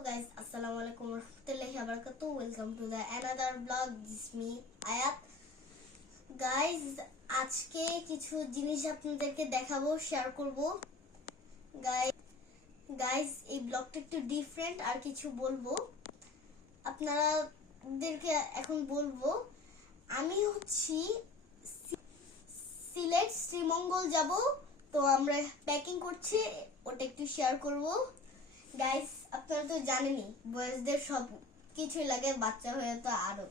guys, assalamu alaikum warahmatullahi wabarakatuh. Welcome to the another vlog. This is me Ayat. Guys, আজকে কিছু জিনিস আপনাদেরকে দেখাবো শেয়ার করব গাইস গাইস এই ব্লগটা একটু ডিফারেন্ট আর কিছু বলব আপনাদেরকে এখন বলব আমি হচ্ছি সিলেট শ্রীমঙ্গল যাব তো আমরা প্যাকিং করছি ওটা একটু শেয়ার করব গাইস আপনারা তো জানেনই, বয়সদের সব কিছুই লাগে, বাচ্চা হয়ে তো আরও।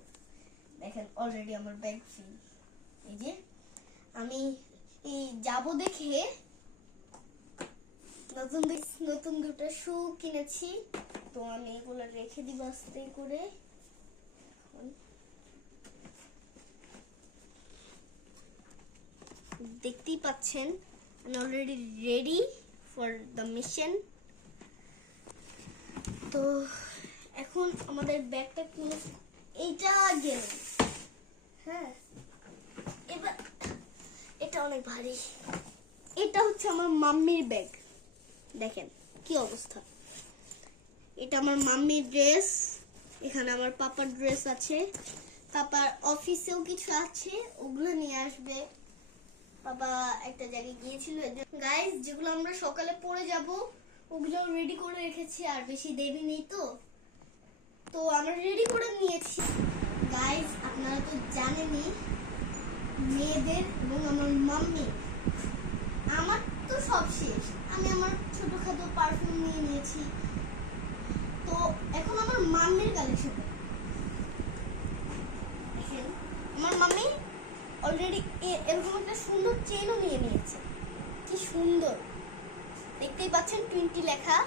দেখেন অলরেডি আমার ব্যাগ ফিল এই যে, আমি যাব দেখে নতুন নতুন দুটো শু কিনেছি। তো আমি এগুলো রেখে দিব আস্তে করে। দেখতেই পাচ্ছেন, আমি already ready for the mission তো এখন আমাদের ব্যাগটা কিনে এইটা গেল। হ্যাঁ। এবার এটা অনেক ভারী। এটা হচ্ছে আমার মাম্মির ব্যাগ। দেখেন কি অবস্থা। এটা আমার মাম্মির ড্রেস, এখানে আমার পাপার ড্রেস আছে। পাপার অফিসেও কিছু আছে, ওগুলো নিয়ে আসবে। বাবা একটা জায়গায় গিয়েছিল। গাইস যেগুলো আমরা সকালে পরে যাব ওগুলো রেডি করে রেখেছি, আর বেশি দেরি নেই তো। তো আমরা রেডি করে নিয়েছি। গাইস আপনারা তো জানেনই, মেয়েদের এবং আমার মাম্মি, আমার তো সব শেষ। আমি আমার ছোটখাটো পারফিউম নিয়ে নিয়েছি। তো এখন আমার মাম্মির কালেকশন আমার মাম্মি অলরেডি এরকম একটা সুন্দর চেনও নিয়ে নিয়েছে। কি সুন্দর। দেখতেই পাচ্ছেন টোয়েন্টি লেখা।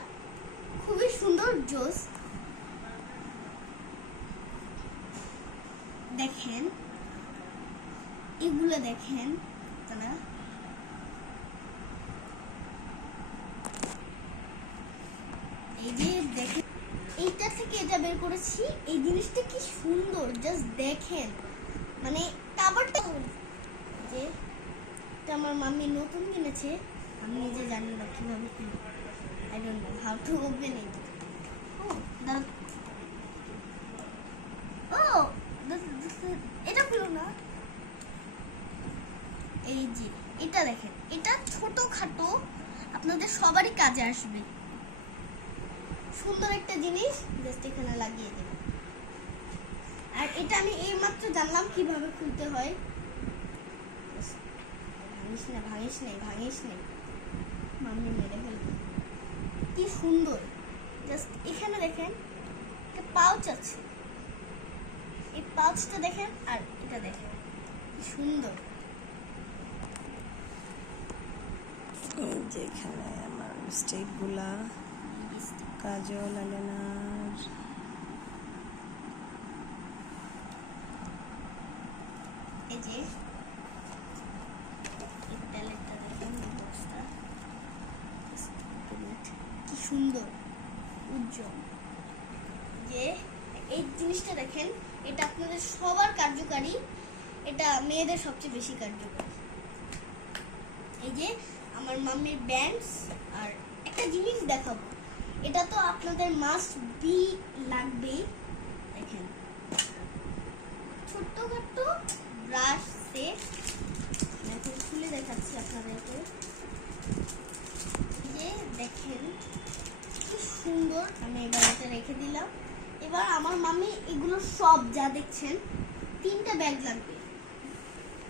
খুবই সুন্দর জোস। দেখেন, এগুলো দেখেন এই যে দেখেন, এইটা থেকে এটা বের করেছি। এই জিনিসটা কি সুন্দর জাস্ট দেখেন। মানে কাবারটা যে আমার মাম্মি নতুন কিনেছে। আমি নিজে জানি না কীভাবে কিনবো। I don't know how to open it এটা খুলো না। এই যে, এটা দেখেন, এটা ছোট খাটো আপনাদের সবারই কাজে আসবে। সুন্দর একটা জিনিস জাস্ট এখানে লাগিয়ে দেবেন আর এটা আমি এই মাত্র জানলাম কীভাবে খুলতে হয়। ভাঙিস না, ভাঙিস নেই ভাঙিস নেই। মাম্মি মেরে ফেলবে। কি সুন্দর। জাস্ট এখানে দেখেন একটা পাউচ আছে। এই পাউচটা দেখেন আর এটা দেখেন। কি সুন্দর। এই যে এখানে আমার স্টেপগুলা কাজল আলেনার এই যে এই প্যালেটটা দেখেন বক্সটা কি সুন্দর, উজ্জ্বল। যে এই জিনিসটা দেখেন, এটা আপনাদের সবার কার্যকারী, এটা মেয়েদের সবচেয়ে বেশি কার্যকরী। এই যে আমার মাম্মির ব্যান্ডস আর একটা জিনিস দেখাবো। এটা তো আপনাদের মাস্ট বি লাগবেই। দেখেন, ছোট্টখাট্টো ব্রাশ সেট এখন খুলে দেখাচ্ছি আপনাদেরকে এই যে দেখেন কি সুন্দর আমি এবার এটা রেখে দিলাম। এবার আমার মামি এগুলো সব যা দেখছেন তিনটা ব্যাগ লাগবে।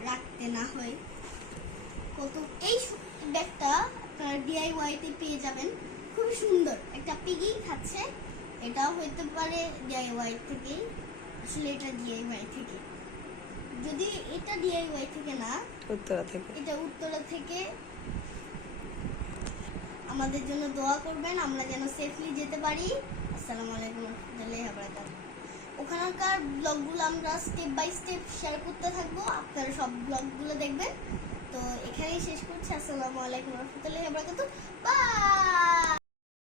রাখতে না হয়। কত এই ব্যাগটা আপনারা ডিআইওয়াই তে পেয়ে যাবেন। খুবই সুন্দর। একটা পিগি খাচ্ছে। এটাও হইতে পারে ডিআইওয়াই থেকে। আসলে এটা ডিআইওয়াই থেকে। যদি এটা ডিআইওয়াই থেকে না উত্তরা থেকে। এটা উত্তরা থেকে আমাদের জন্য দোয়া করবেন, আমরা যেন সেফলি যেতে পারি। আসসালামু আলাইকুম রহমতুল্লাহি ওয়া ওখানকার ব্লগগুলো আমরা স্টেপ বাই স্টেপ শেয়ার করতে থাকব, আপনারা সব ব্লগগুলো দেখবেন। তো এখানেই শেষ করছি, আসসালামু আলাইকুম রহমতুল্লাহি ওয়া বারাকাতুহু বাই